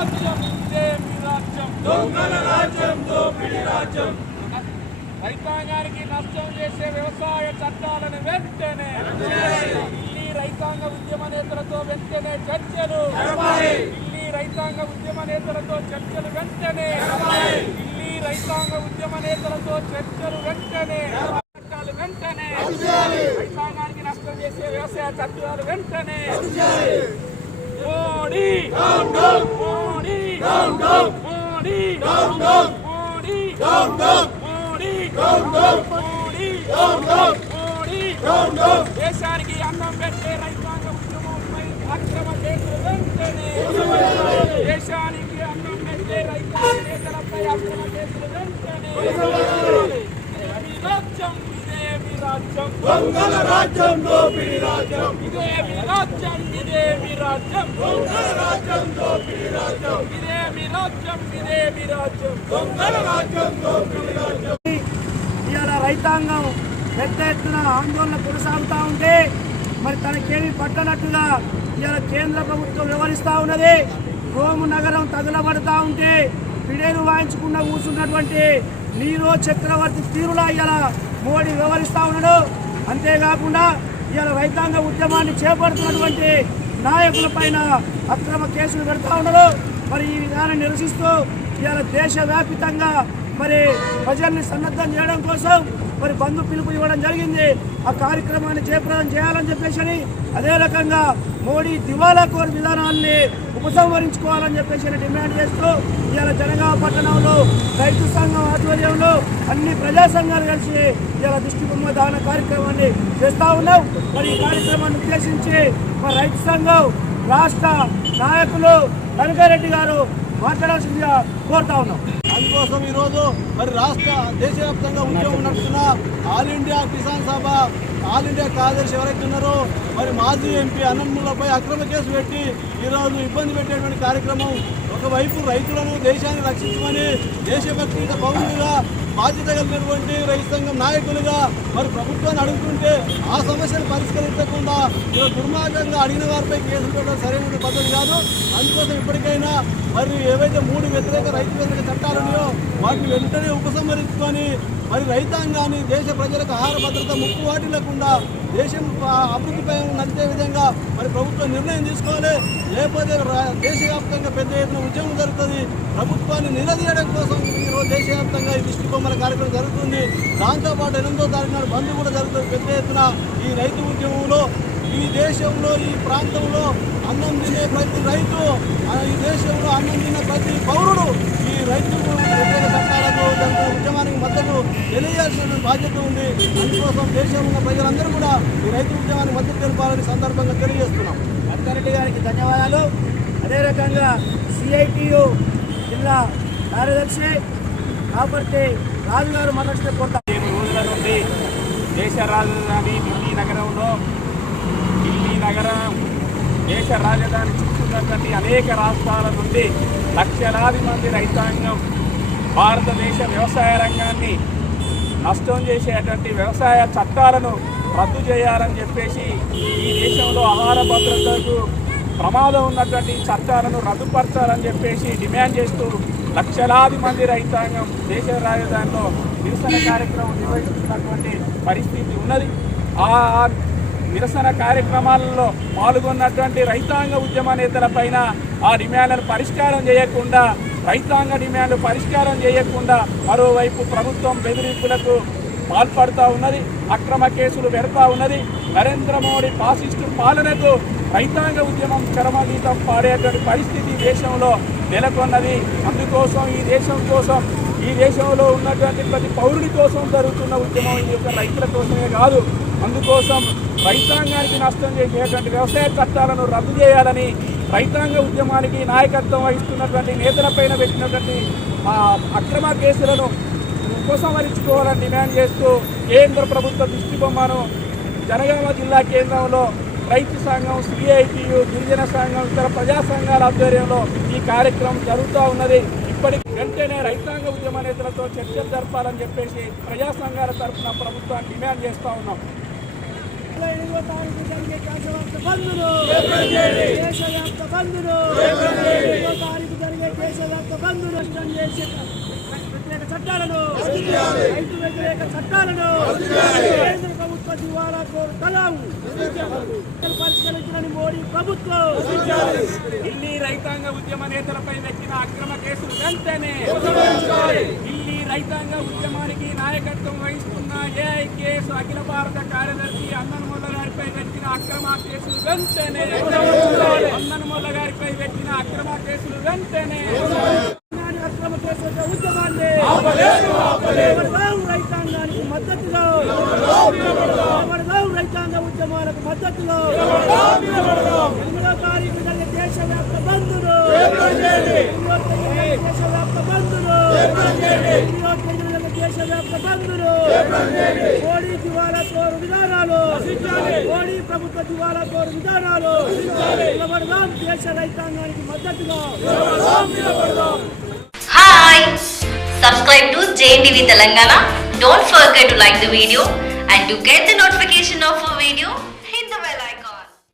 రాజ్యం ఇదే మీ రాజ్యం దొంగల రాజ్యం దోపిడి రాజ్యం రైతాంగానికి నష్టం చేసే వ్యవసాయ చట్టాలను వెంటనే ఢిల్లీ రైతాంగ ఉద్యమ నేతలతో వెంటనే చర్చలు. ఢిల్లీ రైతాంగ ఉద్యమ నేతలతో చర్చలు వెంటనే ఢిల్లీ రైతాంగ ఉద్యమ నేతలతో చర్చలు వెంటనే చట్టాలు వెంటనే రైతాంగానికి నష్టం చేసే వ్యవసాయ చట్టాలు వెంటనే. మోడీ! మోడీ. మోడీ. మోడీ. మోడీ. మోడీ. మోడీ దేశానికి అన్నం పెట్టే రైతాంగ ఉద్యమంపై అక్రమ కేసులు వెంటనే. దేశానికి అన్నం పెట్టే రైతాంగ నేతలపై అక్రమ కేసులు వెంటనే. రాజ్యం ఇదేమి రాజ్యం. దొంగల రాజ్యం దోపిడి రాజ్యం. రాజ్యం రాజ్యం. దొంగల రాజ్యం దోపిడి రాజ్యం. రాజ్యం ఇదేమి రాజ్యం. దొంగల రాజ్యం దోపిడి రాజ్యం. ఇవాళ రైతాంగం పెద్ద ఎత్తున ఆందోళన కొనసాగుతూ ఉంటే మరి తనకేమి పట్టనట్టుగా ఇవాళ కేంద్ర ప్రభుత్వం వ్యవహరిస్తూ ఉన్నది. రోము నగరం తగులబడతా ఉంటే పిడేలు వాయించకుండా కూర్చున్నటువంటి నీరో చక్రవర్తి తీరులా ఇవాళ మోడీ వ్యవహరిస్తూ ఉన్నాడు. అంతేకాకుండా ఇవాళ రైతాంగ ఉద్యమాన్ని చేపడుతున్నటువంటి నాయకుల పైన అక్రమ కేసులు పెడతా ఉన్నారు. మరి ఈ విధానం నిరసిస్తూ ఇవాళ దేశవ్యాపితంగా మరి ప్రజల్ని సన్నద్ధం చేయడం కోసం మరి బంధు పిలుపు ఇవ్వడం జరిగింది. ఆ కార్యక్రమాన్ని జయప్రదం చేయాలని చెప్పేసి అదే రకంగా మోడీ దివాలా కోర్ విధానాన్ని ఉపసంహరించుకోవాలని చెప్పేసి డిమాండ్ చేస్తూ ఇవాళ జనగామ పట్టణంలో రైతు సంఘం ఆధ్వర్యంలో అన్ని ప్రజా సంఘాలు కలిసి ఇవాళ దిష్టి బొమ్మ దాన కార్యక్రమాన్ని చేస్తూ ఉన్నాం. మరి ఈ కార్యక్రమాన్ని ఉద్దేశించి మరి రైతు సంఘం రాష్ట్ర నాయకులు కనకారెడ్డి గారు మాట్లాడాల్సిందిగా కోరుతా ఉన్నాం. అందుకోసం ఈరోజు మరి రాష్ట్ర దేశవ్యాప్తంగా ఉద్యోగం నడుస్తున్న ఆల్ ఇండియా కిసాన్ సభ ఆల్ ఇండియా కార్యదర్శి ఎవరైతే ఉన్నారో మరి మాజీ ఎంపీ అన్నమ్ములపై అక్రమ కేసు పెట్టి ఈరోజు ఇబ్బంది పెట్టేటువంటి కార్యక్రమం ఒకవైపు రైతులను దేశాన్ని రక్షించమని దేశభక్తి పౌరులుగా బాధ్యత కలిగినటువంటి రైతు సంఘం నాయకులుగా మరి ప్రభుత్వాన్ని అడుగుతుంటే ఆ సమస్యను పరిష్కరించకుండా దుర్మార్గంగా అడిగిన వారిపై కేసులు పెట్టడం సరైన పద్ధతి కాదు. అందుకోసం ఇప్పటికైనా మరి ఏవైతే మూడు వ్యతిరేక రైతు వ్యతిరేక చట్టాలు ఉన్నాయో వాటిని వెంటనే ఉపసంహరించుకొని మరి రైతాంగాన్ని దేశ ప్రజలకు ఆహార భద్రత ముక్కు వాటి లేకుండా దేశం అభివృద్ధిపై నడిచే విధంగా మరి ప్రభుత్వం నిర్ణయం తీసుకోవాలి. లేకపోతే దేశవ్యాప్తంగా పెద్ద ఎత్తున ఉద్యమం జరుగుతుంది. ప్రభుత్వాన్ని నిలదీయడం కోసం ఈరోజు దేశవ్యాప్తంగా ఈ దిష్టి బొమ్మల కార్యక్రమం జరుగుతుంది. దాంతోపాటు ఎనిమిదో తారీఖు నాడు బంద్ కూడా జరుగుతుంది. పెద్ద ఎత్తున ఈ రైతు ఉద్యమంలో ఈ దేశంలో ఈ ప్రాంతంలో అన్నం తినే ప్రతి రైతు ఈ దేశంలో అన్నం తినే ప్రతి పౌరుడు ఈ రైతు వ్యతిరేక చట్టాలకు ఉద్యమానికి మద్దతు తెలియాల్సిన బాధ్యత ఉంది. అందుకోసం దేశంలో ఉన్న ప్రజలందరూ కూడా ఈ రైతు ఉద్యమానికి మద్దతు తెలపాలని సందర్భంగా తెలియజేస్తున్నాం. వెంకరెడ్డి గారికి ధన్యవాదాలు. అదే రకంగా సిఐటియు జిల్లా కార్యదర్శి కాబట్టి రాజు గారు కోరుతాం పదిహేను రోజుల నుండి దేశ రాజధాని ఢిల్లీ నగరంలో ఢిల్లీ నగరం దేశ రాజధాని చుట్టూన్నటువంటి అనేక రాష్ట్రాల నుండి లక్షలాది మంది రైతాంగం భారతదేశ వ్యవసాయ రంగాన్ని నష్టం చేసేటువంటి వ్యవసాయ చట్టాలను రద్దు చేయాలని చెప్పేసి ఈ దేశంలో ఆహార భద్రతకు ప్రమాదం ఉన్నటువంటి చట్టాలను రద్దుపరచాలని చెప్పేసి డిమాండ్ చేస్తూ లక్షలాది మంది రైతాంగం దేశ రాజధానిలో నిరసన కార్యక్రమం నిర్వహిస్తున్నటువంటి పరిస్థితి ఉన్నది. ఆ నిరసన కార్యక్రమాలలో పాల్గొన్నటువంటి రైతాంగ ఉద్యమ నేతలపైన ఆ డిమాండ్లను పరిష్కారం చేయకుండా రైతాంగ డిమాండ్ పరిష్కారం చేయకుండా మరోవైపు ప్రభుత్వం బెదిరింపులకు పాల్పడుతూ ఉన్నది అక్రమ కేసులు పెడతా ఉన్నది. నరేంద్ర మోడీ ఫాసిస్టు పాలనకు రైతాంగ ఉద్యమం చరమగీతం పాడేటువంటి పరిస్థితి దేశంలో నెలకొన్నది. అందుకోసం ఈ దేశం కోసం ఈ దేశంలో ఉన్నటువంటి ప్రతి పౌరుడి కోసం జరుగుతున్న ఉద్యమం ఇది యొక్క రైతుల కోసమే కాదు. అందుకోసం రైతాంగానికి నష్టం చేసేటువంటి వ్యవసాయ చట్టాలను రద్దు చేయాలని రైతాంగ ఉద్యమానికి నాయకత్వం వహిస్తున్నటువంటి నేతలపైన పెట్టినటువంటి ఆ అక్రమ కేసులను ఉపసంహరించుకోవాలని డిమాండ్ చేస్తూ కేంద్ర ప్రభుత్వ దృష్టి బొమ్మను జనగామ జిల్లా కేంద్రంలో రైతు సంఘం సిఐటియు గిరిజన సంఘం ఇతర ప్రజా సంఘాల ఆధ్వర్యంలో ఈ కార్యక్రమం జరుగుతూ ఉన్నది. ఇప్పటికి వెంటనే రైతాంగ ఉద్యమ నేతలతో చర్చలు జరపాలని చెప్పేసి ప్రజా సంఘాల తరఫున ప్రభుత్వాన్ని డిమాండ్ చేస్తూ ఉన్నాం. తారీఖు జరిగే దేశవ్యాప్త బంధులు జరిగే నష్టం చేసే ప్రత్యేక చట్టాలను రైతు వ్యతిరేక చట్టాలను కేంద్ర ప్రభుత్వ దివాలా కోరుతున్నాం పరిష్కరించడానికి మోడీ ప్రభుత్వం. ఢిల్లీ రైతాంగ ఉద్యమ నేతలపై వ్యక్తిన అక్రమ కేసులు వెంటనే. ఢిల్లీ రైతాంగ ఉద్యమానికి నాయకత్వం వహిస్తున్న ఏఐకేఎస్ అఖిల భారత కార్యదర్శి అన్ననమూల గారిపై వ్యక్తిన అక్రమ కేసులు వెంటనే అన్ననమూల గారిపై వ్యక్తిన అక్రమ కేసులు వెంటనే అక్రమ కేసుల ఉద్యమాన్ని రైతాంగానికి మద్దతుగా నిలబడదాం రైతాంగ ఉద్యమాలకు మద్దతుగా ఎనిమిదో తారీఖు జరిగే దేశవ్యాప్త బంధులు దేశవ్యాప్త బంధులు జరిగే దేశవ్యాప్త బంధులు మోడీ దివాలా కోరు విధానాలు మోడీ ప్రభుత్వ దివాలా కోరు విధానాలు నిలబడదాం దేశ రైతాంగానికి మద్దతుగా Hi! Subscribe to JNTV Telangana. Don't forget to like the video and to get the notification of a video,